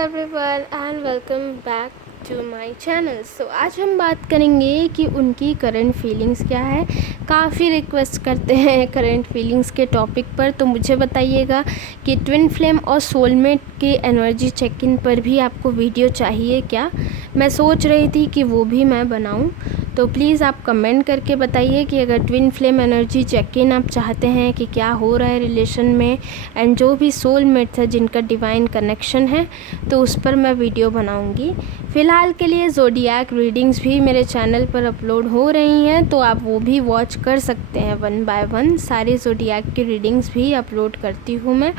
Everyone and welcome back to my channel. So आज हम बात करेंगे कि उनकी करंट फीलिंग्स क्या है। काफ़ी रिक्वेस्ट करते हैं करंट फीलिंग्स के टॉपिक पर, तो मुझे बताइएगा कि ट्विन फ्लेम और सोलमेट के एनर्जी चेक इन पर भी आपको वीडियो चाहिए क्या। मैं सोच रही थी कि वो भी मैं बनाऊं, तो प्लीज़ आप कमेंट करके बताइए कि अगर twin flame energy check in आप चाहते हैं कि क्या हो रहा है रिलेशन में, एंड जो भी सोलमेट्स है जिनका डिवाइन कनेक्शन है, तो उस पर मैं वीडियो बनाऊंगी। फ़िलहाल के लिए ज़ोडिएक रीडिंग्स भी मेरे चैनल पर अपलोड हो रही हैं, तो आप वो भी वॉच कर सकते हैं। 1 बाय 1 सारी ज़ोडिएक की रीडिंग्स भी अपलोड करती हूँ मैं।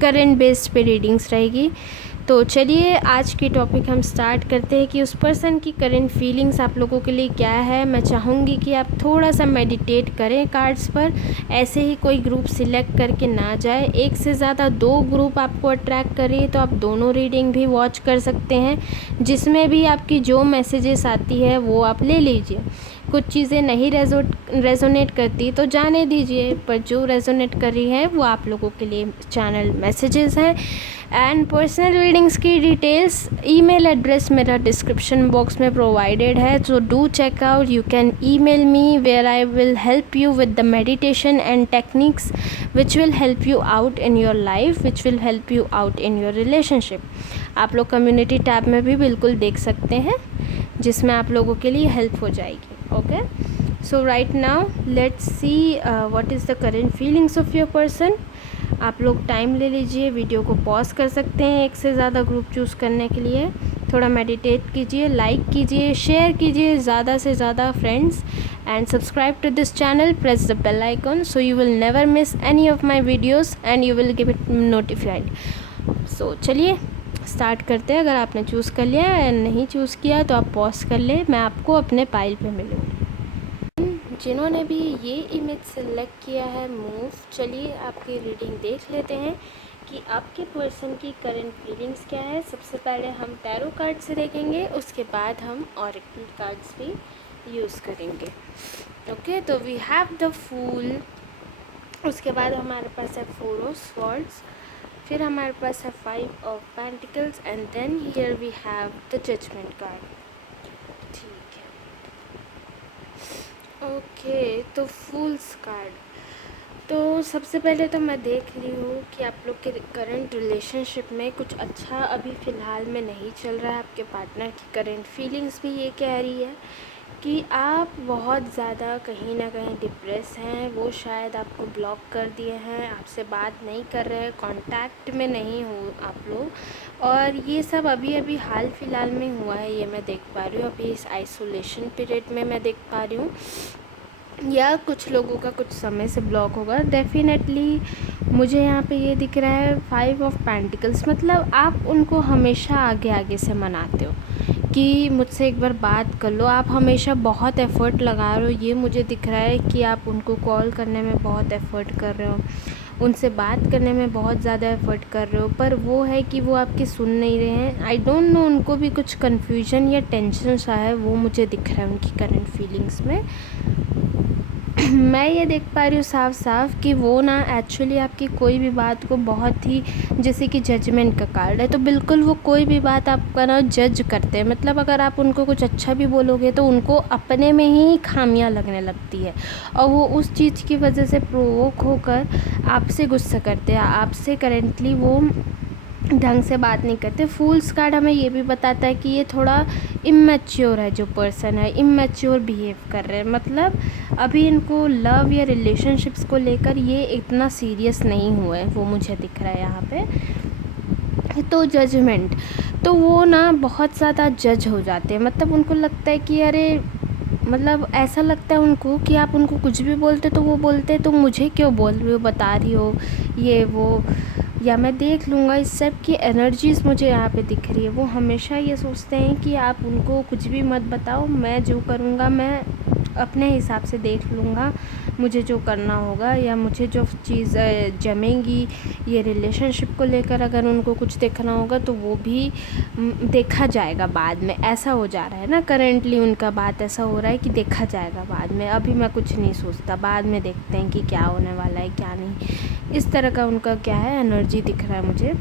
करंट बेस्ड पे रीडिंग्स रहेगी। तो चलिए आज की टॉपिक हम स्टार्ट करते हैं कि उस पर्सन की करंट फीलिंग्स आप लोगों के लिए क्या है। मैं चाहूँगी कि आप थोड़ा सा मेडिटेट करें कार्ड्स पर, ऐसे ही कोई ग्रुप सिलेक्ट करके ना जाए। एक से ज़्यादा 2 ग्रुप आपको अट्रैक्ट करिए तो आप दोनों रीडिंग भी वॉच कर सकते हैं। जिसमें भी आपकी जो मैसेजेस आती है वो आप ले लीजिए। कुछ चीज़ें नहीं रेजोनेट करती तो जाने दीजिए, पर जो रेजोनेट कर रही है वो आप लोगों के लिए चैनल मैसेजेस हैं। एंड पर्सनल रीडिंग्स की डिटेल्स ईमेल एड्रेस मेरा डिस्क्रिप्शन बॉक्स में प्रोवाइडेड है, so do check out. You can email me where I will help you with the meditation and techniques which will help you out in your life, which will help you out in your relationship. आप लोग community tab में भी बिल्कुल देख सकते हैं, जिसमें आप लोगों के लिए हेल्प हो जाएगी। Okay, so right now let's see what is the current feelings of your person. आप लोग टाइम ले लीजिए, वीडियो को पॉज कर सकते हैं एक से ज़्यादा ग्रुप चूज़ करने के लिए। थोड़ा मेडिटेट कीजिए, लाइक कीजिए, शेयर कीजिए ज़्यादा से ज़्यादा friends, and subscribe to this channel, press the bell icon so you will never miss any of my videos and you will get it notified. So चलिए स्टार्ट करते हैं। अगर आपने चूज़ कर लिया या नहीं चूज़ किया तो आप पॉज कर लें, मैं आपको अपने पाइल पे मिलूँगी। जिन्होंने भी ये इमेज सेलेक्ट किया है मूव, चलिए आपकी रीडिंग देख लेते हैं कि आपके पर्सन की करंट फीलिंग्स क्या है। सबसे पहले हम टैरो कार्ड से देखेंगे, उसके बाद हम ऑरेकल कार्ड्स भी यूज़ करेंगे। ओके, तो वी हैव द फूल, उसके बाद हमारे पास है 4 ऑफ स्वॉर्ड्स, फिर हमारे पास है 5 of pentacles, and then here we have the judgement card. ठीक है, ओके, तो फूल्स कार्ड। तो सबसे पहले तो मैं देख रही हूँ कि आप लोग के करंट रिलेशनशिप में कुछ अच्छा अभी फ़िलहाल में नहीं चल रहा है। आपके पार्टनर की करंट फीलिंग्स भी ये कह रही है कि आप बहुत ज़्यादा कहीं ना कहीं डिप्रेस हैं। वो शायद आपको ब्लॉक कर दिए हैं, आपसे बात नहीं कर रहे हैं, कांटेक्ट में नहीं हो आप लोग, और ये सब अभी अभी हाल फिलहाल में हुआ है, ये मैं देख पा रही हूँ। अभी इस आइसोलेशन पीरियड में मैं देख पा रही हूँ, या कुछ लोगों का कुछ समय से ब्लॉक होगा डेफिनेटली। मुझे यहाँ पे ये दिख रहा है 5 ऑफ पेंटिकल्स, मतलब आप उनको हमेशा आगे आगे से मनाते हो कि मुझसे एक बार बात कर लो। आप हमेशा बहुत एफ़र्ट लगा रहे हो, ये मुझे दिख रहा है कि आप उनको कॉल करने में बहुत एफ़र्ट कर रहे हो, उनसे बात करने में बहुत ज़्यादा एफ़र्ट कर रहे हो, पर वो है कि वो आपकी सुन नहीं रहे हैं। आई डोंट नो, उनको भी कुछ कन्फ्यूजन या टेंशन सा है, वो मुझे दिख रहा है उनकी करंट फीलिंग्स में। मैं ये देख पा रही हूँ साफ साफ कि वो ना एक्चुअली आपकी कोई भी बात को बहुत ही, जैसे कि जजमेंट का कार्ड है, तो बिल्कुल वो कोई भी बात आपका ना जज करते हैं। मतलब अगर आप उनको कुछ अच्छा भी बोलोगे तो उनको अपने में ही खामियां लगने लगती है, और वो उस चीज़ की वजह से प्रोवोक होकर आपसे गुस्सा करते हैं। आपसे करेंटली वो ढंग से बात नहीं करते। फूल्स कार्ड हमें ये भी बताता है कि ये थोड़ा इमेच्योर है, जो पर्सन है इमेच्योर बिहेव कर रहे हैं। मतलब अभी इनको लव या रिलेशनशिप्स को लेकर ये इतना सीरियस नहीं हुआ है, वो मुझे दिख रहा है यहाँ पे। तो जजमेंट, तो वो ना बहुत ज़्यादा जज हो जाते हैं। मतलब उनको लगता है कि अरे, मतलब ऐसा लगता है उनको कि आप उनको कुछ भी बोलते तो वो बोलते तो मुझे क्यों बोल रही हो, बता रही हो ये वो, या मैं देख लूँगा। इस सब की एनर्जीज़ मुझे यहाँ पे दिख रही है। वो हमेशा ये सोचते हैं कि आप उनको कुछ भी मत बताओ, मैं जो करूँगा मैं अपने हिसाब से देख लूँगा, मुझे जो करना होगा या मुझे जो चीज़ जमेंगी ये रिलेशनशिप को लेकर, अगर उनको कुछ देखना होगा तो वो भी देखा जाएगा बाद में। ऐसा हो जा रहा है ना करेंटली, उनका बात ऐसा हो रहा है कि देखा जाएगा बाद में, अभी मैं कुछ नहीं सोचता, बाद में देखते हैं कि क्या होने वाला है क्या नहीं। इस तरह का उनका क्या है एनर्जी दिख रहा है मुझे।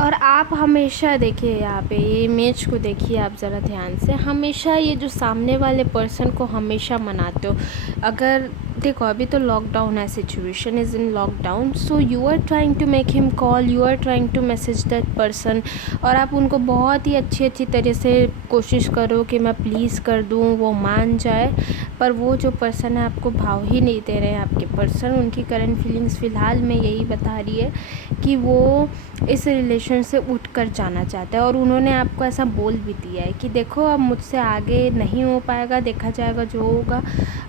और आप हमेशा देखिए, यहाँ पे ये इमेज को देखिए आप ज़रा ध्यान से, हमेशा ये जो सामने वाले पर्सन को हमेशा मनाते हो। अगर देखो अभी तो लॉकडाउन है, situation is in lockdown, so you are trying to make him call, you are trying to message that person, और आप उनको बहुत ही अच्छी तरह से कोशिश करो कि मैं प्लीज़ कर दूँ, वो मान जाए, पर वो जो पर्सन है आपको भाव ही नहीं दे रहे हैं। आपके पर्सन, उनकी करंट फीलिंग्स फ़िलहाल में यही बता रही है कि वो इस रिलेशन से उठ कर जाना चाहता है, और उन्होंने आपको ऐसा बोल भी दिया है कि देखो अब मुझसे आगे नहीं हो पाएगा, देखा जाएगा जो होगा,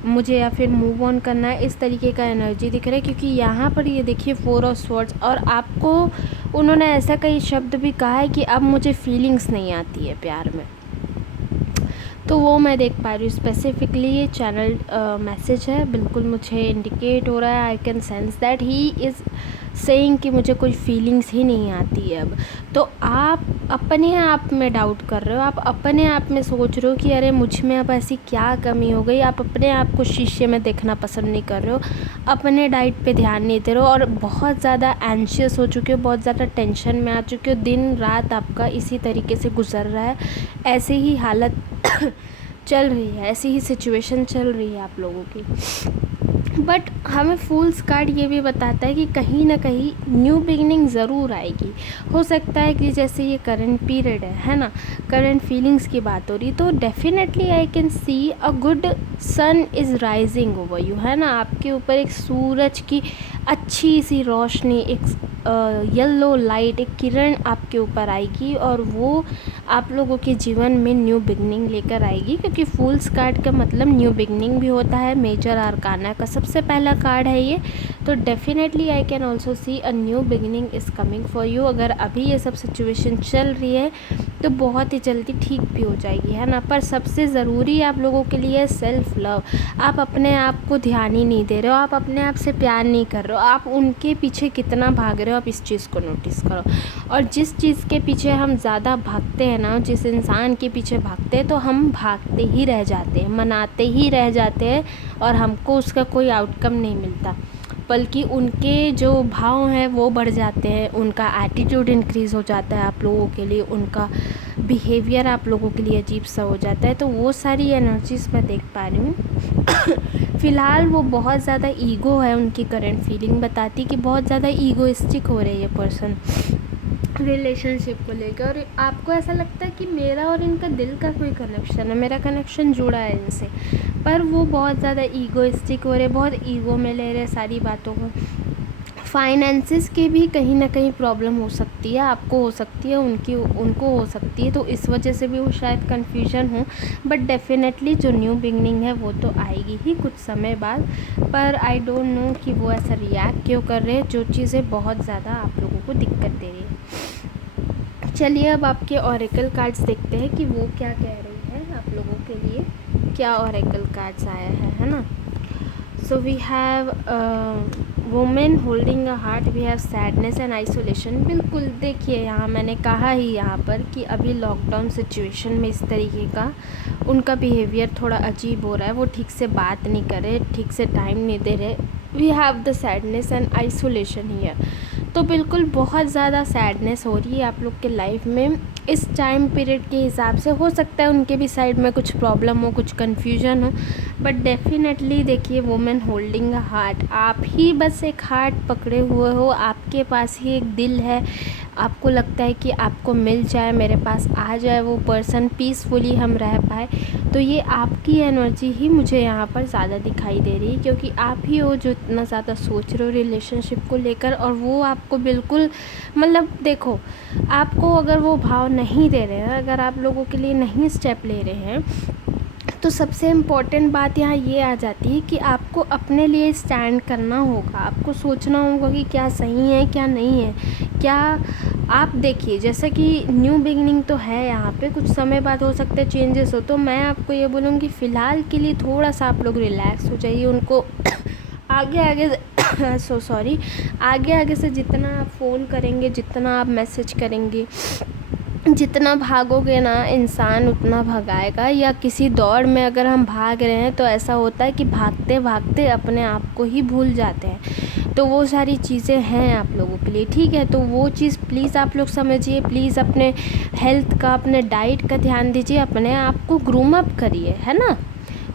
मुझे या फिर मूव ऑन करना है, इस तरीके का एनर्जी दिख रहा है। क्योंकि यहाँ पर ये देखिए 4 ऑफ स्वॉर्ड्स, और आपको उन्होंने ऐसा कई शब्द भी कहा है कि अब मुझे फीलिंग्स नहीं आती है प्यार में। तो वो मैं देख पा रही हूँ स्पेसिफिकली, ये चैनल मैसेज है, बिल्कुल मुझे इंडिकेट हो रहा है, I can sense that he is saying कि मुझे कोई फीलिंग्स ही नहीं आती है अब। तो आप अपने आप में डाउट कर रहे हो, आप अपने आप में सोच रहे हो कि अरे मुझ में अब ऐसी क्या कमी हो गई। आप अपने आप को शीशे में देखना पसंद नहीं कर रहे हो, अपने डाइट पे ध्यान नहीं दे रहे हो, और बहुत ज़्यादा एंशियस हो चुके हो, बहुत ज़्यादा टेंशन में आ चुके हो। दिन रात आपका इसी तरीके से गुजर रहा है, ऐसे ही हालत चल रही है, ऐसी ही सिचुएशन चल रही है आप लोगों की। बट हमें फूल्स कार्ड ये भी बताता है कि कहीं ना कहीं न्यू बिगिनिंग ज़रूर आएगी। हो सकता है कि जैसे ये करंट पीरियड है ना, करंट फीलिंग्स की बात हो रही, तो definitely I can see a good sun is rising over you, है ना। आपके ऊपर एक सूरज की अच्छी सी रोशनी, एक येलो लाइट, एक किरण आपके ऊपर आएगी, और वो आप लोगों के जीवन में न्यू बिगनिंग लेकर आएगी। क्योंकि फूल्स कार्ड का मतलब न्यू बिगनिंग भी होता है, मेजर आर्काना का सबसे पहला कार्ड है ये। तो definitely I can also see a new beginning is coming for you. अगर अभी ये सब सिचुएशन चल रही है तो बहुत ही जल्दी ठीक भी हो जाएगी, है ना। पर सबसे ज़रूरी आप लोगों के लिए सेल्फ लव। आप अपने आप को ध्यान ही नहीं दे रहे हो, आप अपने आप से प्यार नहीं कर रहे हो, आप उनके पीछे कितना भाग रहे हो, आप इस चीज़ को नोटिस करो। और जिस चीज़ के पीछे हम ज़्यादा भागते हैं ना, जिस इंसान के पीछे भागते हैं, तो हम भागते ही रह जाते हैं, मनाते ही रह जाते हैं, और हमको उसका कोई आउटकम नहीं मिलता, बल्कि उनके जो भाव हैं वो बढ़ जाते हैं, उनका एटीट्यूड इंक्रीज़ हो जाता है आप लोगों के लिए, उनका बिहेवियर आप लोगों के लिए अजीब सा हो जाता है। तो वो सारी एनर्जीज़ मैं देख पा रही हूँ। फ़िलहाल वो बहुत ज़्यादा ईगो है, उनकी करंट फीलिंग बताती कि बहुत ज़्यादा ईगोइस्टिक हो रही है पर्सन रिलेशनशिप को लेकर। और आपको ऐसा लगता है कि मेरा और इनका दिल का कोई कनेक्शन है, मेरा कनेक्शन जुड़ा है इनसे, पर वो बहुत ज़्यादा ईगोइस्टिक हो रहे, बहुत ईगो में ले रहे सारी बातों को। फाइनेंसिस की भी कहीं ना कहीं प्रॉब्लम हो सकती है, आपको हो सकती है, उनको हो सकती है, तो इस वजह से भी वो शायद कन्फ्यूजन हो। बट डेफिनेटली जो न्यू बिगनिंग है वो तो आएगी ही कुछ समय बाद, पर आई डोंट नो कि वो ऐसा रिएक्ट क्यों कर रहे हैं, जो चीज़ें बहुत ज़्यादा आप लोगों को दिक्कत दे रही है। चलिए अब आपके ओरेकल कार्ड्स देखते हैं कि वो क्या कह रही है आप लोगों के लिए, क्या ओरेकल कार्ड्स आया है ना। So we have women holding a heart, we have sadness and isolation. बिल्कुल देखिए, यहाँ मैंने कहा ही यहाँ पर कि अभी लॉकडाउन सिचुएशन में इस तरीके का उनका बिहेवियर थोड़ा अजीब हो रहा है, वो ठीक से बात नहीं कर रहे, ठीक से टाइम नहीं दे रहे। We have the sadness and isolation here. तो बिल्कुल बहुत ज़्यादा सैडनेस हो रही है आप लोग के लाइफ में इस टाइम पीरियड के हिसाब से। हो सकता है उनके भी साइड में कुछ प्रॉब्लम हो, कुछ कन्फ्यूजन हो, बट डेफिनेटली देखिए वुमेन होल्डिंग अ हार्ट, आप ही बस एक हार्ट पकड़े हुए हो, आपके पास ही एक दिल है, आपको लगता है कि आपको मिल जाए, मेरे पास आ जाए वो पर्सन, पीसफुली हम रह पाए। तो ये आपकी एनर्जी ही मुझे यहाँ पर ज़्यादा दिखाई दे रही है, क्योंकि आप ही हो जो इतना ज़्यादा सोच रहे हो रिलेशनशिप को लेकर, और वो आपको बिल्कुल मतलब देखो, आपको अगर वो भाव नहीं दे रहे हैं, अगर आप लोगों के लिए नहीं स्टेप ले रहे हैं, तो सबसे इम्पॉर्टेंट बात यहाँ ये आ जाती है कि आपको अपने लिए स्टैंड करना होगा, आपको सोचना होगा कि क्या सही है क्या नहीं है। क्या आप देखिए, जैसे कि न्यू बिगिनिंग तो है यहाँ पे, कुछ समय बाद हो सकता है चेंजेस हो, तो मैं आपको ये बोलूँगी फ़िलहाल के लिए थोड़ा सा आप लोग रिलैक्स हो जाइए। उनको आगे आगे आगे आगे से जितना आप फ़ोन करेंगे, जितना आप मैसेज करेंगे, जितना भागोगे ना इंसान उतना भगाएगा। या किसी दौड़ में अगर हम भाग रहे हैं तो ऐसा होता है कि भागते भागते अपने आप को ही भूल जाते हैं। तो वो सारी चीज़ें हैं आप लोगों के लिए, ठीक है। तो वो चीज़ प्लीज़ आप लोग समझिए, प्लीज़ अपने हेल्थ का, अपने डाइट का ध्यान दीजिए, अपने आप को ग्रूम अप करिए, है ना।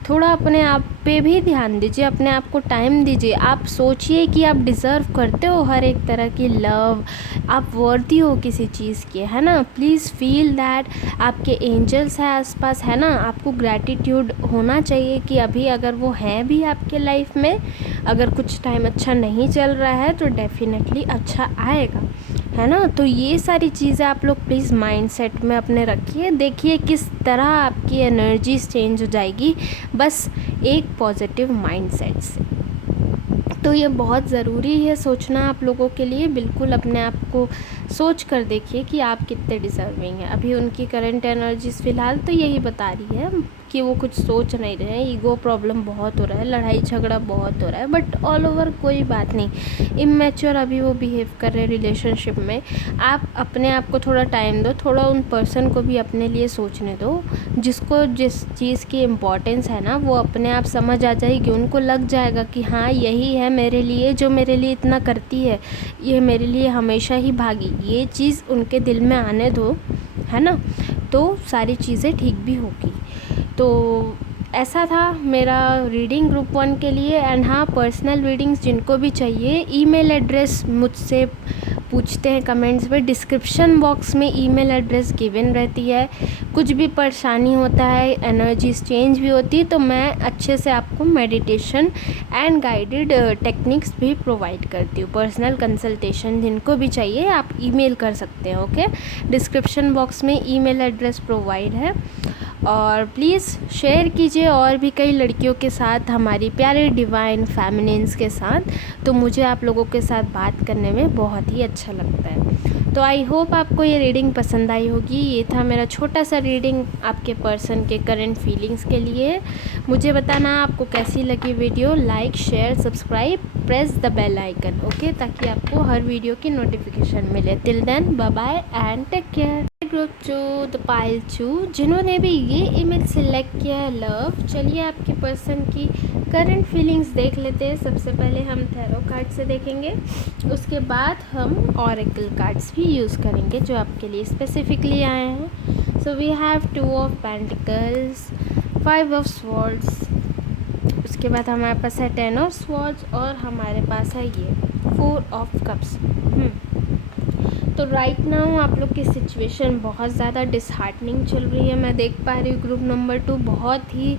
थोड़ा अपने आप पे भी ध्यान दीजिए, अपने आप को टाइम दीजिए। आप सोचिए कि आप डिज़र्व करते हो हर एक तरह की लव, आप वर्दी हो किसी चीज़ के, है ना। प्लीज़ फील दैट आपके एंजल्स हैं आसपास, है ना। आपको ग्रैटिट्यूड होना चाहिए कि अभी अगर वो हैं भी आपके लाइफ में, अगर कुछ टाइम अच्छा नहीं चल रहा है तो डेफिनेटली अच्छा आएगा, है ना। तो ये सारी चीज़ें आप लोग प्लीज़ माइंडसेट में अपने रखिए। देखिए किस तरह आपकी एनर्जीज चेंज हो जाएगी बस एक पॉजिटिव माइंडसेट से। तो ये बहुत ज़रूरी है सोचना आप लोगों के लिए। बिल्कुल अपने आप को सोच कर देखिए कि आप कितने डिज़र्विंग हैं। अभी उनकी करंट एनर्जीज फ़िलहाल तो यही बता रही है कि वो कुछ सोच नहीं रहे हैं, ईगो प्रॉब्लम बहुत हो रहा है, लड़ाई झगड़ा बहुत हो रहा है, बट ऑल ओवर कोई बात नहीं। इमैच्योर अभी वो बिहेव कर रहे हैं रिलेशनशिप में। आप अपने आप को थोड़ा टाइम दो, थोड़ा उन पर्सन को भी अपने लिए सोचने दो। जिसको जिस चीज़ की इम्पोर्टेंस है ना, वो अपने आप समझ आ जाएगी, उनको लग जाएगा कि हाँ यही है मेरे लिए, जो मेरे लिए इतना करती है, ये मेरे लिए हमेशा ही भागी। ये चीज़ उनके दिल में आने दो, है ना, तो सारी चीज़ें ठीक भी होगी। तो ऐसा था मेरा रीडिंग ग्रुप 1 के लिए। एंड हाँ, पर्सनल रीडिंग्स जिनको भी चाहिए, ईमेल एड्रेस मुझसे पूछते हैं कमेंट्स में, डिस्क्रिप्शन बॉक्स में ईमेल एड्रेस गिवन रहती है। कुछ भी परेशानी होता है, एनर्जीज चेंज भी होती है, तो मैं अच्छे से आपको मेडिटेशन एंड गाइडेड टेक्निक्स भी प्रोवाइड करती हूँ। पर्सनल कंसल्टेशन जिनको भी चाहिए आप ईमेल कर सकते हैं, ओके। डिस्क्रिप्शन बॉक्स में ईमेल एड्रेस प्रोवाइड है। और प्लीज़ शेयर कीजिए और भी कई लड़कियों के साथ, हमारी प्यारे डिवाइन फेमिनिन्स के साथ। तो मुझे आप लोगों के साथ बात करने में बहुत ही अच्छा लगता है। तो आई होप आपको ये रीडिंग पसंद आई होगी। ये था मेरा छोटा सा रीडिंग आपके पर्सन के करंट फीलिंग्स के लिए। मुझे बताना आपको कैसी लगी video. Like, share, subscribe, press the bell icon, okay, ताकि आपको हर वीडियो की नोटिफिकेशन मिले। Till then bye bye and take care. Group 2 the pile 2 जिन्होंने भी ये इमेज सिलेक्ट किया है लव, चलिए आपके पर्सन की करंट फीलिंग्स देख लेते हैं। सबसे पहले हम टैरो कार्ड से देखेंगे, उसके बाद हम ऑरेकल कार्ड्स भी यूज़ करेंगे जो आपके लिए स्पेसिफिकली आए हैं। So we have 2 of pentacles, 5 of swords, उसके बाद हमारे पास है 10 ऑफ स्वॉर्ड्स और हमारे पास है ये 4 ऑफ कप्स। तो राइट नाउ आप लोग की सिचुएशन बहुत ज़्यादा डिसहार्टनिंग चल रही है। मैं देख पा रही हूँ ग्रुप नंबर 2 बहुत ही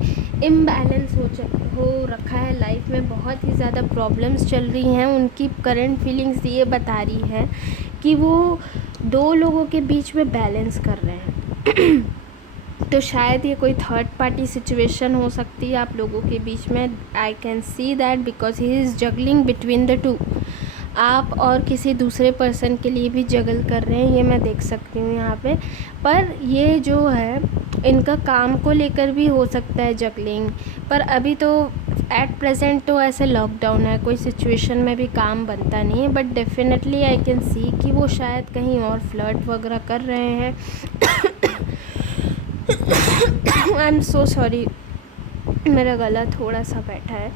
इम्बैलेंस हो रखा है लाइफ में, बहुत ही ज़्यादा प्रॉब्लम्स चल रही हैं। उनकी करंट फीलिंग्स ये बता रही है कि वो 2 लोगों के बीच में बैलेंस कर रहे हैं। तो शायद ये कोई थर्ड पार्टी सिचुएशन हो सकती है आप लोगों के बीच में। आई can see that because he is juggling between the 2। आप और किसी दूसरे पर्सन के लिए भी जगल कर रहे हैं, ये मैं देख सकती हूँ यहाँ पे। पर ये जो है इनका काम को लेकर भी हो सकता है जगलिंग, पर अभी तो एट प्रेजेंट तो ऐसे लॉकडाउन है, कोई सिचुएशन में भी काम बनता नहीं है। बट डेफिनेटली आई कैन सी कि वो शायद कहीं और फ्लर्ट वगैरह कर रहे हैं। आई एम सो सॉरी, मेरा गला थोड़ा सा बैठा है,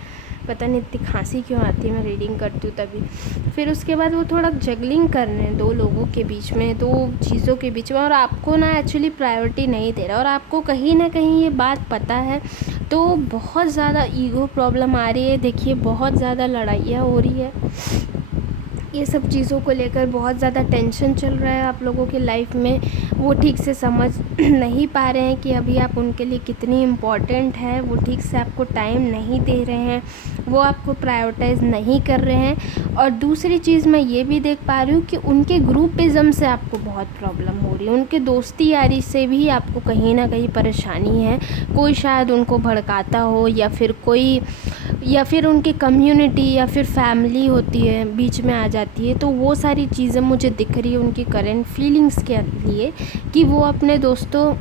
पता नहीं इतनी खांसी क्यों आती है, मैं रीडिंग करती हूँ तभी। फिर उसके बाद वो थोड़ा जगलिंग कर रहे हैं 2 लोगों के बीच में, 2 चीज़ों के बीच में, और आपको ना एक्चुअली प्रायोरिटी नहीं दे रहा, और आपको कहीं ना कहीं ये बात पता है। तो बहुत ज़्यादा ईगो प्रॉब्लम आ रही है। देखिए बहुत ज़्यादा लड़ाइयाँ हो रही है, ये सब चीज़ों को लेकर बहुत ज़्यादा टेंशन चल रहा है आप लोगों की लाइफ में। वो ठीक से समझ नहीं पा रहे हैं कि अभी आप उनके लिए कितनी इम्पॉर्टेंट है। वो ठीक से आपको टाइम नहीं दे रहे हैं, वो आपको प्रायोरिटाइज़ नहीं कर रहे हैं। और दूसरी चीज़ मैं ये भी देख पा रही हूँ कि उनके ग्रुपिज़म से आपको बहुत प्रॉब्लम हो रही है, उनके दोस्ती यारी से भी आपको कहीं ना कहीं परेशानी है। कोई शायद उनको भड़काता हो, या फिर उनकी कम्युनिटी या फिर फैमिली होती है बीच में आ जाती है। तो वो सारी चीज़ें मुझे दिख रही है उनकी करंट फीलिंग्स के लिए, कि वो अपने दोस्तों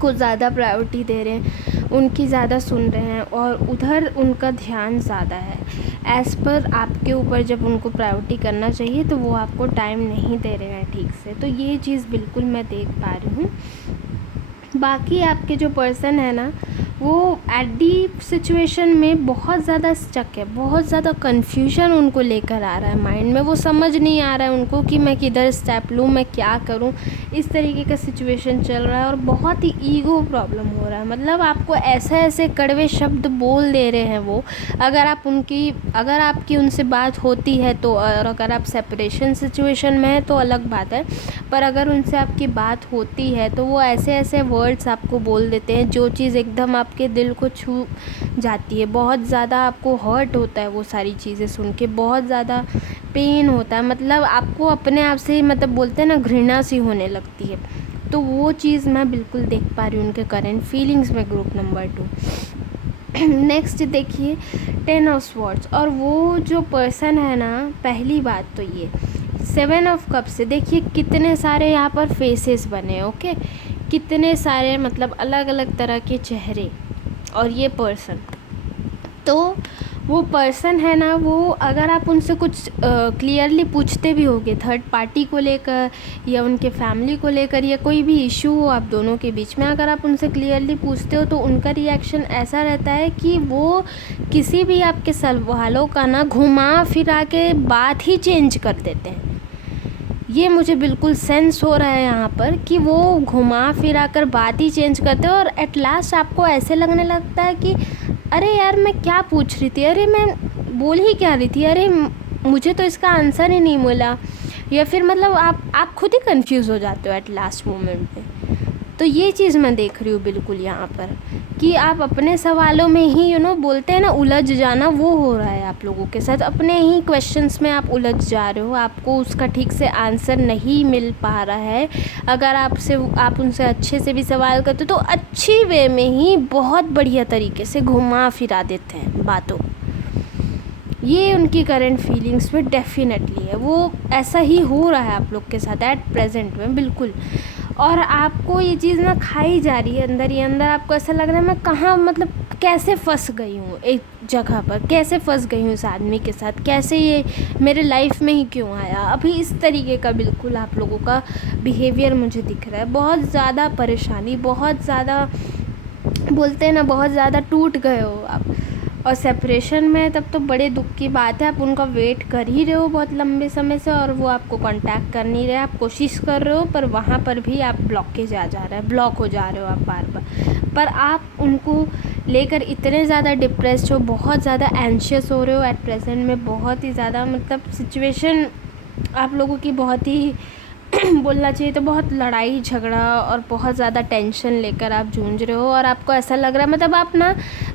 को ज़्यादा प्रायोरिटी दे रहे हैं, उनकी ज़्यादा सुन रहे हैं, और उधर उनका ध्यान ज़्यादा है। एज़ पर आपके ऊपर जब उनको प्रायोरिटी करना चाहिए तो वो आपको टाइम नहीं दे रहे हैं ठीक से। तो ये चीज़ बिल्कुल मैं देख पा रही हूँ। बाकी आपके जो पर्सन है ना, वो एट दी सिचुएशन में बहुत ज़्यादा स्टक है, बहुत ज़्यादा कन्फ्यूजन उनको लेकर आ रहा है माइंड में। वो समझ नहीं आ रहा है उनको कि मैं किधर स्टेप लूँ, मैं क्या करूँ। इस तरीके का सिचुएशन चल रहा है और बहुत ही ईगो प्रॉब्लम हो रहा है। मतलब आपको ऐसे ऐसे कड़वे शब्द बोल दे रहे हैं वो, अगर आपकी उनसे बात होती है तो, और अगर आप सेपरेशन सिचुएशन में है तो अलग बात है, पर अगर उनसे आपकी बात होती है तो वो ऐसे ऐसे वर्ड्स आपको बोल देते हैं जो चीज़ एकदम आपके दिल को छू जाती है। बहुत ज़्यादा आपको हर्ट होता है वो सारी चीज़ें सुन के, बहुत ज़्यादा पेन होता है। मतलब आपको अपने आप से मतलब बोलते हैं ना, घृणा सी होने लगती है। तो वो चीज़ मैं बिल्कुल देख पा रही हूँ उनके करंट फीलिंग्स में, ग्रुप नंबर 2। नेक्स्ट देखिए 10 ऑफ स्वॉर्ड्स, और वो जो पर्सन है ना, पहली बात तो ये 7 ऑफ कप से देखिए कितने सारे यहाँ पर फेसेस बने, ओके, कितने सारे मतलब अलग अलग तरह के चेहरे। और ये पर्सन, तो वो पर्सन है ना, वो अगर आप उनसे कुछ क्लियरली पूछते भी होगे थर्ड पार्टी को लेकर या उनके फैमिली को लेकर या कोई भी इशू हो आप दोनों के बीच में, अगर आप उनसे क्लियरली पूछते हो तो उनका रिएक्शन ऐसा रहता है कि वो किसी भी आपके सवालों का ना घुमा फिरा के बात ही चेंज कर देते हैं। ये मुझे बिल्कुल सेंस हो रहा है यहाँ पर कि वो घुमा फिरा कर बात ही चेंज करते हैं और एट लास्ट आपको ऐसे लगने लगता है कि अरे यार मैं क्या पूछ रही थी, अरे मैं बोल ही क्या रही थी, अरे मुझे तो इसका आंसर ही नहीं मिला, या फिर मतलब आप खुद ही कंफ्यूज हो जाते हो एट लास्ट मोमेंट पे। तो ये चीज़ मैं देख रही हूँ बिल्कुल यहाँ पर कि आप अपने सवालों में ही बोलते हैं ना उलझ जाना, वो हो रहा है आप लोगों के साथ। अपने ही क्वेश्चंस में आप उलझ जा रहे हो, आपको उसका ठीक से आंसर नहीं मिल पा रहा है। अगर आप उनसे अच्छे से भी सवाल करते हो तो अच्छी वे में ही बहुत बढ़िया तरीके से घुमा फिरा देते हैं बातों। ये उनकी करंट फीलिंग्स में डेफिनेटली है, वो ऐसा ही हो रहा है आप लोग के साथ एट प्रेजेंट में बिल्कुल। और आपको ये चीज़ ना खाई जा रही है अंदर ही अंदर, आपको ऐसा लग रहा है मैं कहाँ मतलब कैसे फंस गई हूँ एक जगह पर, कैसे फंस गई हूँ इस आदमी के साथ, कैसे ये मेरे लाइफ में ही क्यों आया। अभी इस तरीके का बिल्कुल आप लोगों का बिहेवियर मुझे दिख रहा है। बहुत ज़्यादा परेशानी, बहुत ज़्यादा बोलते हैं ना, बहुत ज़्यादा टूट गए हो आप। और सेपरेशन में तब तो बड़े दुख की बात है, आप उनका वेट कर ही रहे हो बहुत लंबे समय से और वो आपको कांटेक्ट कर नहीं रहे। आप कोशिश कर रहे हो पर वहाँ पर भी आप ब्लॉकेज आ जा रहा है, ब्लॉक हो जा रहे हो आप बार बार। पर आप उनको लेकर इतने ज़्यादा डिप्रेस्ड हो, बहुत ज़्यादा एंशियस हो रहे हो एट प्रेजेंट में, बहुत ही ज़्यादा मतलब सिचुएशन आप लोगों की बहुत ही बोलना चाहिए तो बहुत लड़ाई झगड़ा और बहुत ज़्यादा टेंशन लेकर आप जूझ रहे हो। और आपको ऐसा लग रहा है मतलब आप ना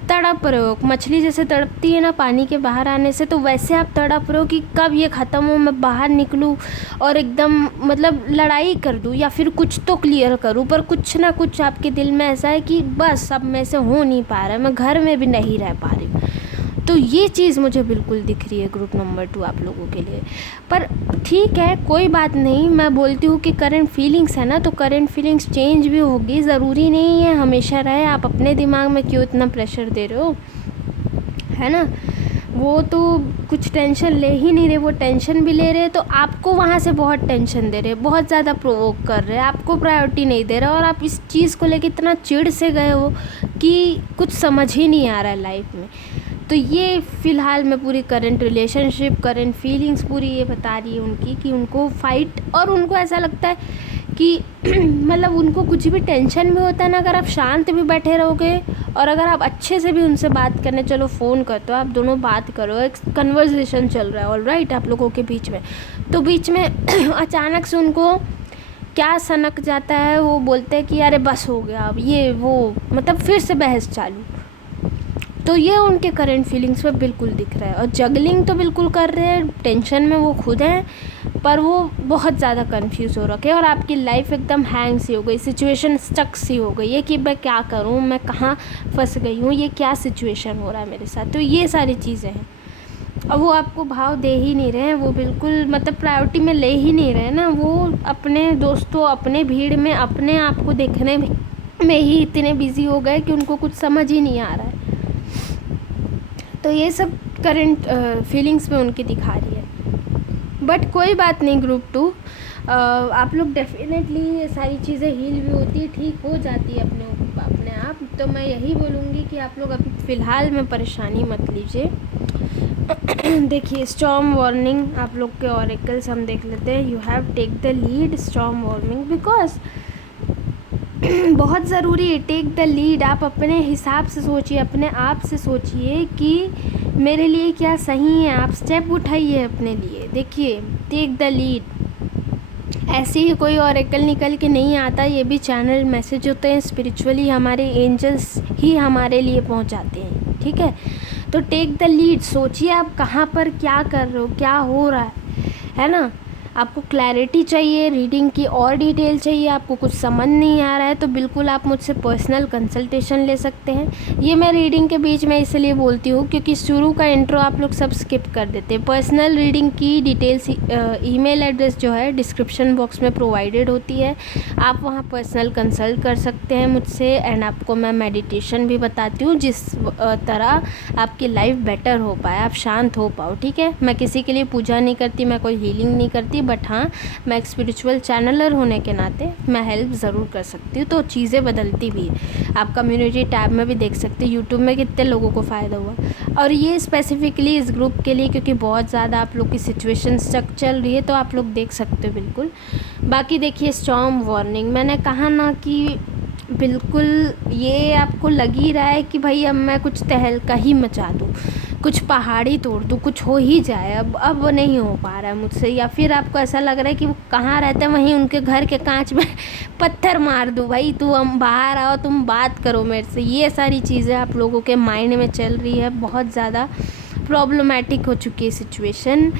तड़प रहे हो, मछली जैसे तड़पती है ना पानी के बाहर आने से, तो वैसे आप तड़प रहे हो कि कब ये ख़त्म हो, मैं बाहर निकलूँ और एकदम मतलब लड़ाई कर दूँ या फिर कुछ तो क्लियर करूँ। पर कुछ ना कुछ आपके दिल में ऐसा है कि बस अब मैं से हो नहीं पा रहा है, मैं घर में भी नहीं रह पा रही हूँ। तो ये चीज़ मुझे बिल्कुल दिख रही है ग्रुप नंबर 2 आप लोगों के लिए। पर ठीक है, कोई बात नहीं, मैं बोलती हूँ कि करंट फीलिंग्स है ना, तो करंट फीलिंग्स चेंज भी होगी, ज़रूरी नहीं है हमेशा रहे। आप अपने दिमाग में क्यों इतना प्रेशर दे रहे हो, है ना। वो तो कुछ टेंशन ले ही नहीं रहे, वो टेंशन भी ले रहे तो आपको वहाँ से बहुत टेंशन दे रहे, बहुत ज़्यादा प्रोवोक कर रहे, आपको प्रायोरिटी नहीं दे रहे। और आप इस चीज़ को लेकर इतना चिढ़ से गए हो कि कुछ समझ ही नहीं आ रहा है लाइफ में। तो ये फ़िलहाल मैं पूरी करंट रिलेशनशिप, करंट फीलिंग्स पूरी ये बता रही है उनकी कि उनको फाइट, और उनको ऐसा लगता है कि मतलब उनको कुछ भी टेंशन भी होता है ना, अगर आप शांत भी बैठे रहोगे और अगर आप अच्छे से भी उनसे बात करने चलो, फ़ोन करते हो, आप दोनों बात करो, एक कन्वर्सेशन चल रहा है ऑलराइट आप लोगों के बीच में, तो बीच में अचानक से उनको क्या सनक जाता है, वो बोलते हैं कि अरे बस हो गया अब ये वो, मतलब फिर से बहस चालू। तो ये उनके करंट फीलिंग्स में बिल्कुल दिख रहा है। और जगलिंग तो बिल्कुल कर रहे हैं, टेंशन में वो खुद हैं, पर वो बहुत ज़्यादा कंफ्यूज हो रखे हैं और आपकी लाइफ एकदम हैंग सी हो गई, सिचुएशन स्टक सी हो गई है कि मैं क्या करूं, मैं कहाँ फंस गई हूँ, ये क्या सिचुएशन हो रहा है मेरे साथ। तो ये सारी चीज़ें हैं और वो आपको भाव दे ही नहीं रहे हैं, वो बिल्कुल मतलब प्रायोरिटी में ले ही नहीं रहे ना। वो अपने दोस्तों, अपने भीड़ में, अपने आप को देखने में ही इतने बिजी हो गए कि उनको कुछ समझ ही नहीं आ रहा है। तो ये सब करंट फीलिंग्स में उनकी दिखा रही है। बट कोई बात नहीं ग्रुप 2, आप लोग डेफिनेटली ये सारी चीज़ें हील भी होती है, ठीक हो जाती है अपने अपने आप। तो मैं यही बोलूँगी कि आप लोग अभी फ़िलहाल में परेशानी मत लीजिए। देखिए स्टॉर्म वार्निंग आप लोग के ऑरेकल्स हम देख लेते हैं। You have take the lead storm warning because बहुत ज़रूरी है टेक द लीड। आप अपने हिसाब से सोचिए, अपने आप से सोचिए कि मेरे लिए क्या सही है। आप स्टेप उठाइए अपने लिए। देखिए टेक द लीड। ऐसे ही कोई ऑरेकल निकल के नहीं आता, ये भी चैनल मैसेज होते हैं स्पिरिचुअली, हमारे एंजल्स ही हमारे लिए पहुंचाते हैं, ठीक है। तो टेक द लीड। सोचिए आप कहाँ पर क्या कर रहे हो, क्या हो रहा है ना। आपको क्लैरिटी चाहिए, रीडिंग की और डिटेल चाहिए, आपको कुछ समझ नहीं आ रहा है तो बिल्कुल आप मुझसे पर्सनल कंसल्टेशन ले सकते हैं। ये मैं रीडिंग के बीच में इसलिए बोलती हूँ क्योंकि शुरू का इंट्रो आप लोग सब स्किप कर देते हैं। पर्सनल रीडिंग की डिटेल्स ईमेल एड्रेस जो है डिस्क्रिप्शन बॉक्स में प्रोवाइडेड होती है, आप वहाँ पर्सनल कंसल्ट कर सकते हैं मुझसे। एंड आपको मैं मेडिटेशन भी बताती हूँ जिस तरह आपकी लाइफ बेटर हो पाए, आप शांत हो पाओ, ठीक है। मैं किसी के लिए पूजा नहीं करती, मैं कोई हीलिंग नहीं करती, बट हाँ मैं एक स्पिरिचुअल चैनलर होने के नाते मैं हेल्प ज़रूर कर सकती हूँ। तो चीज़ें बदलती भी है। आप कम्युनिटी टैब में भी देख सकते हैं यूट्यूब में कितने लोगों को फ़ायदा हुआ। और ये स्पेसिफिकली इस ग्रुप के लिए क्योंकि बहुत ज़्यादा आप लोग की सिचुएशन स्टक चल रही है, तो आप लोग देख सकते हो बिल्कुल। बाकी देखिए स्टॉर्म वार्निंग मैंने कहा ना कि बिल्कुल ये आपको लग ही रहा है कि भाई अब मैं कुछ तहलका ही मचा दूँ, कुछ पहाड़ी तोड़ दूँ, कुछ हो ही जाए। अब वो नहीं हो पा रहा है मुझसे। या फिर आपको ऐसा लग रहा है कि वो कहाँ रहते हैं वहीं उनके घर के कांच में पत्थर मार दूँ, भाई तू हम बाहर आओ, तुम बात करो मेरे से। ये सारी चीज़ें आप लोगों के माइंड में चल रही है। बहुत ज़्यादा प्रॉब्लमैटिक हो चुकी है सिचुएशन।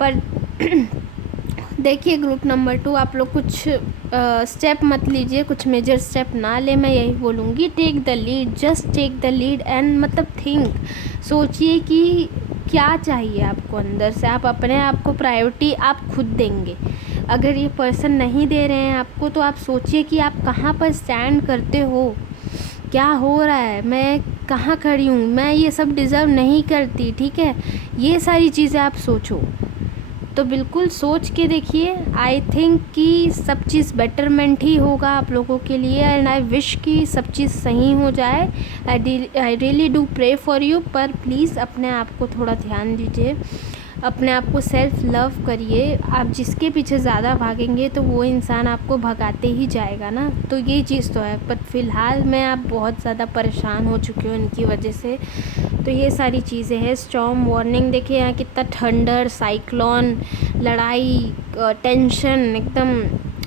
पर देखिए ग्रुप नंबर 2 आप लोग कुछ स्टेप मत लीजिए, कुछ मेजर स्टेप ना ले। मैं यही बोलूँगी take the lead, just take the lead and मतलब थिंक, सोचिए कि क्या चाहिए आपको अंदर से। आप अपने आप को प्रायोरिटी आप खुद देंगे। अगर ये पर्सन नहीं दे रहे हैं आपको तो आप सोचिए कि आप कहाँ पर स्टैंड करते हो, क्या हो रहा है, मैं कहाँ खड़ी हूँ, मैं ये सब डिज़र्व नहीं करती, ठीक है। ये सारी चीज़ें आप सोचो। तो बिल्कुल सोच के देखिए। आई थिंक कि सब चीज़ बेटरमेंट ही होगा आप लोगों के लिए। एंड आई विश कि सब चीज़ सही हो जाए। I really do pray for you. पर प्लीज़ अपने आप को थोड़ा ध्यान दीजिए, अपने आप को सेल्फ लव करिए। आप जिसके पीछे ज़्यादा भागेंगे तो वो इंसान आपको भगाते ही जाएगा ना। तो ये चीज़ तो है। पर फ़िलहाल मैं आप बहुत ज़्यादा परेशान हो चुकी हूँ इनकी वजह से। तो ये सारी चीज़ें हैं। स्टॉर्म वार्निंग देखिए यहाँ कितना थंडर, साइक्लोन, लड़ाई, टेंशन, एकदम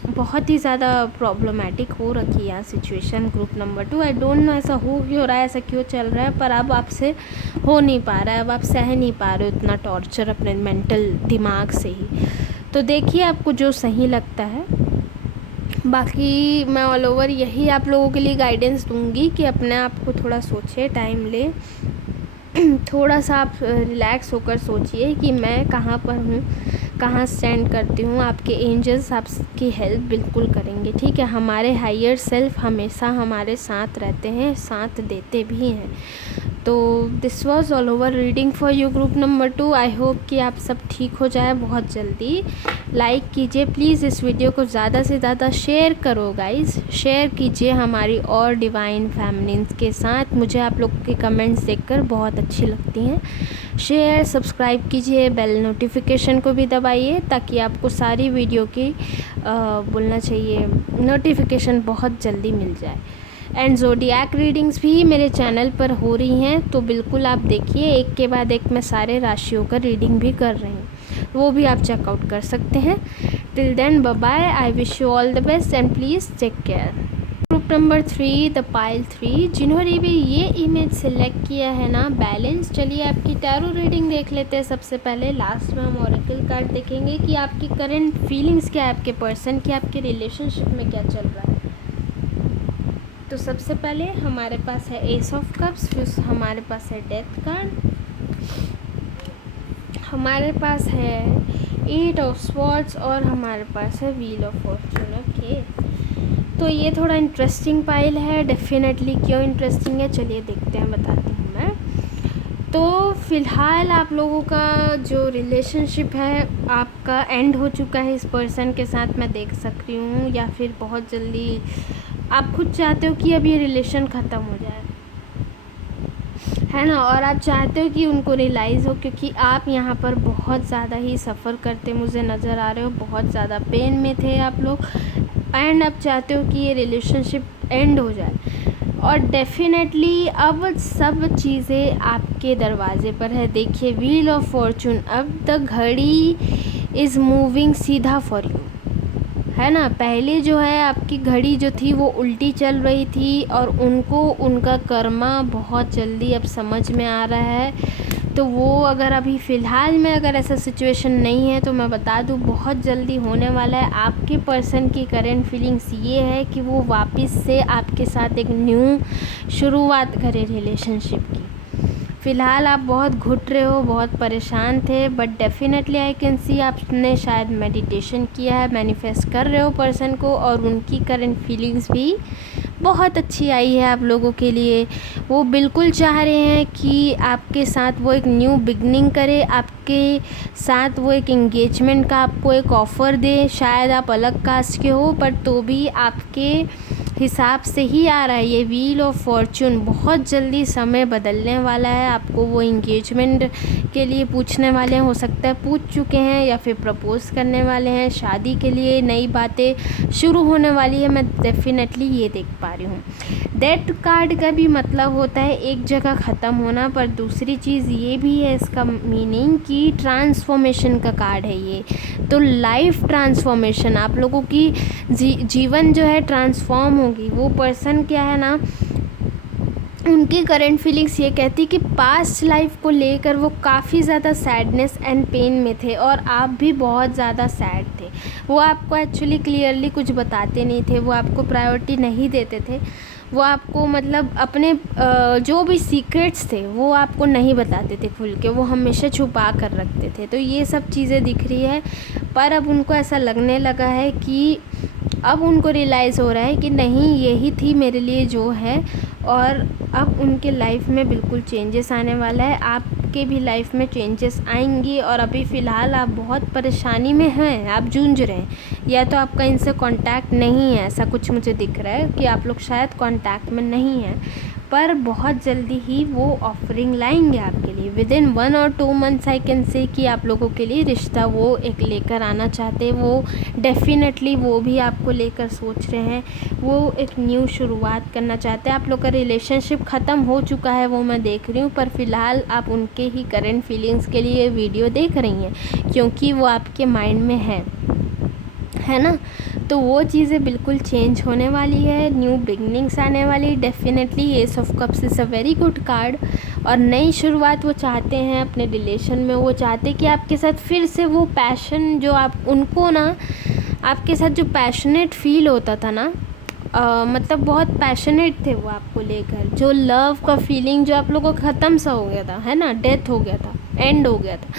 बहुत ही ज़्यादा प्रॉब्लमेटिक हो रखी है यहाँ situation group number 2। I don't know ऐसा हो क्यों रहा है, ऐसा क्यों चल रहा है, पर अब आपसे हो नहीं पा रहा है। अब आप सह नहीं पा रहे हो इतना टॉर्चर अपने मेंटल दिमाग से ही। तो देखिए आपको जो सही लगता है। बाकी मैं ऑल ओवर यही आप लोगों के लिए गाइडेंस दूंगी कि अपने आप को थोड़ा सोचिए, टाइम ले, थोड़ा सा आप रिलैक्स होकर सोचिए कि मैं कहाँ पर हूँ, कहाँ स्टैंड करती हूँ। आपके एंजल्स आपकी हेल्प बिल्कुल करेंगे, ठीक है। हमारे हायर सेल्फ हमेशा हमारे साथ रहते हैं, साथ देते भी हैं। तो this was all over reading for you group number 2। I hope कि आप सब ठीक हो जाए बहुत जल्दी। लाइक कीजिए प्लीज़, इस वीडियो को ज़्यादा से ज़्यादा शेयर करो गाइस, शेयर कीजिए हमारी और डिवाइन फैमिलीज़ के साथ। मुझे आप लोग के कमेंट्स देखकर बहुत अच्छी लगती हैं। शेयर, सब्सक्राइब कीजिए, बेल नोटिफिकेशन को भी दबाइए ताकि आपको सारी वीडियो की बोलना चाहिए नोटिफिकेशन बहुत जल्दी मिल जाए। एंड ज़ोडिएक रीडिंग्स भी मेरे चैनल पर हो रही हैं, तो बिल्कुल आप देखिए, एक के बाद एक मैं सारे राशियों का रीडिंग भी कर रही हूँ, वो भी आप चेकआउट कर सकते हैं। Till then bye bye, I wish you all the best and please take care. Group number 3 the pile 3, जिन्होंने भी ये इमेज सेलेक्ट किया है ना, बैलेंस। चलिए आपकी टैरो रीडिंग देख लेते हैं सबसे पहले। लास्ट में हम ऑरेकल कार्ड देखेंगे कि आपकी करंट फीलिंग्स क्या है, आपके पर्सन की, आपके रिलेशनशिप में क्या चल रहा है। तो सबसे पहले हमारे पास है एस ऑफ कप्स, फिर हमारे पास है डेथ कार्ड, हमारे पास है 8 ऑफ स्वॉर्ड्स और हमारे पास है व्हील ऑफ फॉर्चून। ओके, तो ये थोड़ा इंटरेस्टिंग पाइल है डेफिनेटली। क्यों इंटरेस्टिंग है चलिए देखते हैं, बताती हूँ मैं। तो फ़िलहाल आप लोगों का जो रिलेशनशिप है आपका एंड हो चुका है इस पर्सन के साथ, मैं देख सक रही हूँ, या फिर बहुत जल्दी आप खुद चाहते हो कि अब ये रिलेशन ख़त्म हो जाए, है ना, और आप चाहते हो कि उनको रियलाइज़ हो, क्योंकि आप यहाँ पर बहुत ज़्यादा ही सफ़र करते मुझे नज़र आ रहे हो, बहुत ज़्यादा पेन में थे आप लोग, एंड आप चाहते हो कि ये रिलेशनशिप एंड हो जाए। और डेफिनेटली अब सब चीज़ें आपके दरवाजे पर है। देखिए, व्हील ऑफ फॉर्चून, अब द घड़ी इज़ मूविंग सीधा फॉर यू, है ना। पहले जो है आपकी घड़ी जो थी वो उल्टी चल रही थी, और उनको उनका कर्मा बहुत जल्दी अब समझ में आ रहा है। तो वो अगर अभी फ़िलहाल में अगर ऐसा सिचुएशन नहीं है तो मैं बता दूँ बहुत जल्दी होने वाला है। आपके पर्सन की करंट फीलिंग्स ये है कि वो वापस से आपके साथ एक न्यू शुरुआत करे रिलेशनशिप की। फ़िलहाल आप बहुत घुट रहे हो, बहुत परेशान थे, बट डेफिनेटली आई कैन सी आपने शायद मेडिटेशन किया है, मैनिफेस्ट कर रहे हो पर्सन को, और उनकी करंट फीलिंग्स भी बहुत अच्छी आई है आप लोगों के लिए। वो बिल्कुल चाह रहे हैं कि आपके साथ वो एक न्यू बिगनिंग करे, आपके साथ वो एक एंगेजमेंट का आपको एक ऑफ़र दे। शायद आप अलग कास्ट के हो, पर तो भी आपके हिसाब से ही आ रहा है ये व्हील ऑफ फॉर्चून। बहुत जल्दी समय बदलने वाला है, आपको वो इंगेजमेंट के लिए पूछने वाले हैं, हो सकता है पूछ चुके हैं, या फिर प्रपोज करने वाले हैं, शादी के लिए नई बातें शुरू होने वाली है। मैं डेफिनेटली ये देख पा रही हूँ। डेथ कार्ड का भी मतलब होता है एक जगह ख़त्म होना, पर दूसरी चीज़ ये भी है इसका मीनिंग कि ट्रांसफॉर्मेशन का कार्ड है ये। तो लाइफ ट्रांसफॉर्मेशन, आप लोगों की जीवन जो है ट्रांसफॉर्म होगी। वो पर्सन क्या है ना, उनकी करंट फीलिंग्स ये कहती कि पास्ट लाइफ को लेकर वो काफ़ी ज़्यादा सैडनेस एंड पेन में थे, और आप भी बहुत ज़्यादा सैड थे। वो आपको एक्चुअली क्लियरली कुछ बताते नहीं थे, वो आपको प्रायोरिटी नहीं देते थे, वो आपको मतलब अपने जो भी सीक्रेट्स थे वो आपको नहीं बताते थे खुल के, वो हमेशा छुपा कर रखते थे। तो ये सब चीज़ें दिख रही है, पर अब उनको ऐसा लगने लगा है कि अब उनको रियलाइज़ हो रहा है कि नहीं, यही थी मेरे लिए जो है, और अब उनके लाइफ में बिल्कुल चेंजेस आने वाला है। आपके भी लाइफ में चेंजेस आएंगी, और अभी फ़िलहाल आप बहुत परेशानी में हैं, आप जूझ रहे हैं, या तो आपका इनसे कांटेक्ट नहीं है, ऐसा कुछ मुझे दिख रहा है कि आप लोग शायद कांटेक्ट में नहीं हैं, पर बहुत जल्दी ही वो ऑफरिंग लाएंगे आपके लिए। विद इन 1 और 2 मंथ्स आई कैन से कि आप लोगों के लिए रिश्ता वो एक लेकर आना चाहते हैं। वो डेफिनेटली वो भी आपको लेकर सोच रहे हैं, वो एक न्यू शुरुआत करना चाहते हैं। आप लोग का रिलेशनशिप ख़त्म हो चुका है वो मैं देख रही हूँ, पर फ़िलहाल आप उनके ही करंट फीलिंग्स के लिए वीडियो देख रही हैं, क्योंकि वो आपके माइंड में है ना। तो वो चीज़ें बिल्कुल चेंज होने वाली है, न्यू बिगनिंग्स आने वाली। Definitely S of cups is a very good card, और नई शुरुआत वो चाहते हैं अपने रिलेशन में। वो चाहते हैं कि आपके साथ फिर से वो पैशन जो आप उनको ना, आपके साथ जो पैशनेट फील होता था ना, मतलब बहुत पैशनेट थे वो आपको लेकर, जो लव का फीलिंग जो आप लोगों का ख़त्म सा हो गया था, है ना, डेथ हो गया था, एंड हो गया था,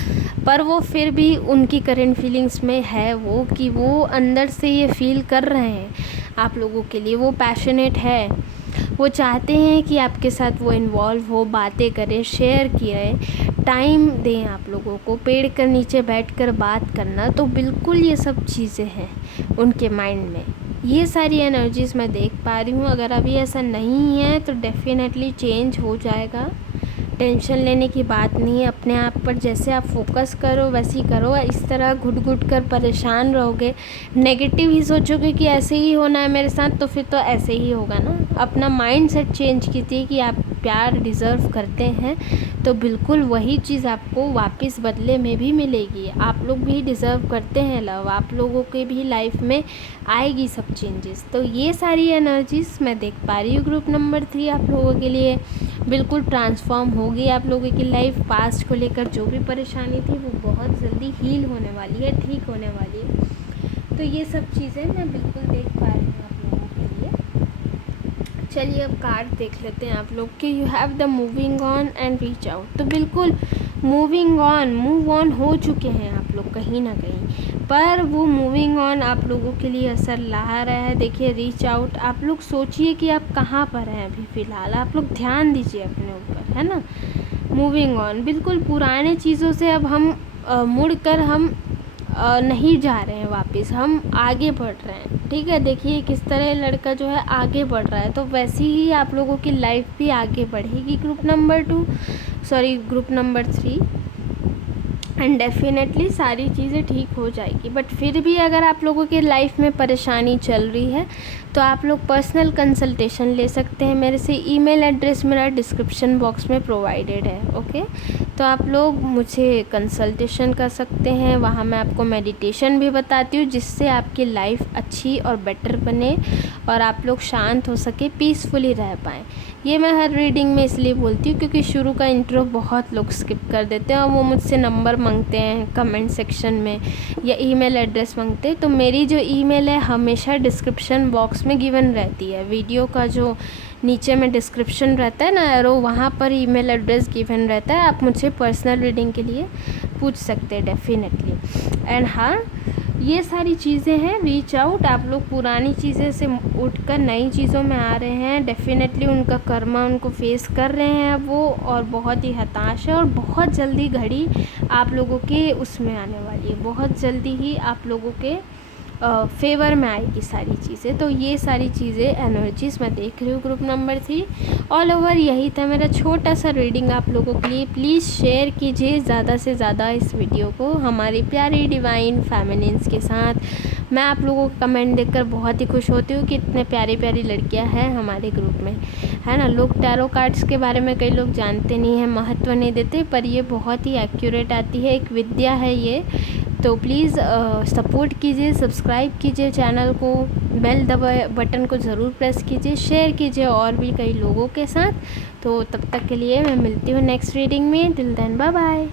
पर वो फिर भी उनकी करंट फीलिंग्स में है वो, कि वो अंदर से ये फील कर रहे हैं आप लोगों के लिए, वो पैशनेट है। वो चाहते हैं कि आपके साथ वो इन्वॉल्व हो, बातें करें, शेयर किए, टाइम दें आप लोगों को, पेड़ के नीचे बैठकर बात करना। तो बिल्कुल ये सब चीज़ें हैं उनके माइंड में, ये सारी एनर्जीज़ मैं देख पा रही हूँ। अगर अभी ऐसा नहीं है तो डेफिनेटली चेंज हो जाएगा, टेंशन लेने की बात नहीं है। अपने आप पर जैसे आप फोकस करो वैसे ही करो। इस तरह घुट घुट कर परेशान रहोगे, नेगेटिव ही सोचोगे कि ऐसे ही होना है मेरे साथ, तो फिर तो ऐसे ही होगा ना। अपना माइंड सेट चेंज कीजिए कि आप प्यार डिज़र्व करते हैं, तो बिल्कुल वही चीज़ आपको वापस बदले में भी मिलेगी। आप लोग भी डिज़र्व करते हैं लव, आप लोगों के भी लाइफ में आएगी सब चेंजेस। तो ये सारी एनर्जीज मैं देख पा रही हूँ। ग्रुप नंबर 3 आप लोगों के लिए बिल्कुल ट्रांसफॉर्म होगी। आप लोगों की लाइफ पास्ट को लेकर जो भी परेशानी थी वो बहुत जल्दी हील होने वाली है, ठीक होने वाली है। तो ये सब चीज़ें मैं बिल्कुल देख पा रही हूँ आप लोगों के लिए। चलिए अब कार्ड देख लेते हैं आप लोग के। You have the moving on and reach out. तो बिल्कुल मूव ऑन हो चुके हैं आप लोग कहीं ना कहीं, पर वो मूविंग ऑन आप लोगों के लिए असर ला रहा है। देखिए रीच आउट, आप लोग सोचिए कि आप कहाँ पर हैं अभी फ़िलहाल, आप लोग ध्यान दीजिए अपने ऊपर, है ना। मूविंग ऑन, बिल्कुल पुराने चीज़ों से अब हम मुड़ कर हम नहीं जा रहे हैं वापस, हम आगे बढ़ रहे हैं। ठीक है, देखिए किस तरह लड़का जो है आगे बढ़ रहा है, तो वैसे ही आप लोगों की लाइफ भी आगे बढ़ेगी ग्रुप नंबर 3, एंड डेफिनेटली सारी चीज़ें ठीक हो जाएगी। बट फिर भी अगर आप लोगों की लाइफ में परेशानी चल रही है तो आप लोग पर्सनल कंसल्टेशन ले सकते हैं मेरे से। ईमेल एड्रेस मेरा डिस्क्रिप्शन बॉक्स में प्रोवाइडेड है, ओके। तो आप लोग मुझे कंसल्टेशन कर सकते हैं, वहाँ मैं आपको मेडिटेशन भी बताती हूँ जिससे आपकी लाइफ अच्छी और बेटर बने और आप लोग शांत हो सके, पीसफुली रह पाएँ। ये मैं हर रीडिंग में इसलिए बोलती हूँ क्योंकि शुरू का इंट्रो बहुत लोग स्किप कर देते हैं और वो मुझसे नंबर मांगते हैं कमेंट सेक्शन में या ईमेल एड्रेस मांगते हैं। तो मेरी जो ईमेल है हमेशा डिस्क्रिप्शन बॉक्स में गिवन रहती है, वीडियो का जो नीचे में डिस्क्रिप्शन रहता है ना एरो, वहाँ पर ईमेल एड्रेस गिवन रहता है। आप मुझे पर्सनल रीडिंग के लिए पूछ सकते हैं डेफिनेटली। एंड हाँ, ये सारी चीज़ें हैं, रीच आउट। आप लोग पुरानी चीज़ें से उठकर नई चीज़ों में आ रहे हैं, डेफिनेटली उनका कर्मा उनको फेस कर रहे हैं वो, और बहुत ही हताश है। और बहुत जल्दी घड़ी आप लोगों के उसमें आने वाली है, बहुत जल्दी ही आप लोगों के फेवर में आएगी सारी चीज़ें। तो ये सारी चीज़ें एनर्जीज़ मैं देख रही हूँ ग्रुप नंबर 3 ऑल ओवर। यही था मेरा छोटा सा रीडिंग आप लोगों के लिए। प्लीज़ शेयर कीजिए ज़्यादा से ज़्यादा इस वीडियो को हमारी प्यारी डिवाइन फेमिनिन्स के साथ। मैं आप लोगों को कमेंट देखकर बहुत ही खुश होती हूँ कि इतने प्यारी प्यारी लड़कियाँ हैं हमारे ग्रुप में, है ना। लोग टैरो कार्ड्स के बारे में कई लोग जानते नहीं हैं, महत्व नहीं देते, पर ये बहुत ही एक्यूरेट आती है, एक विद्या है ये। तो प्लीज़ सपोर्ट कीजिए, सब्सक्राइब कीजिए चैनल को, बेल बटन को ज़रूर प्रेस कीजिए, शेयर कीजिए और भी कई लोगों के साथ। तो तब तक के लिए मैं मिलती हूँ नेक्स्ट रीडिंग में। Till then bye bye.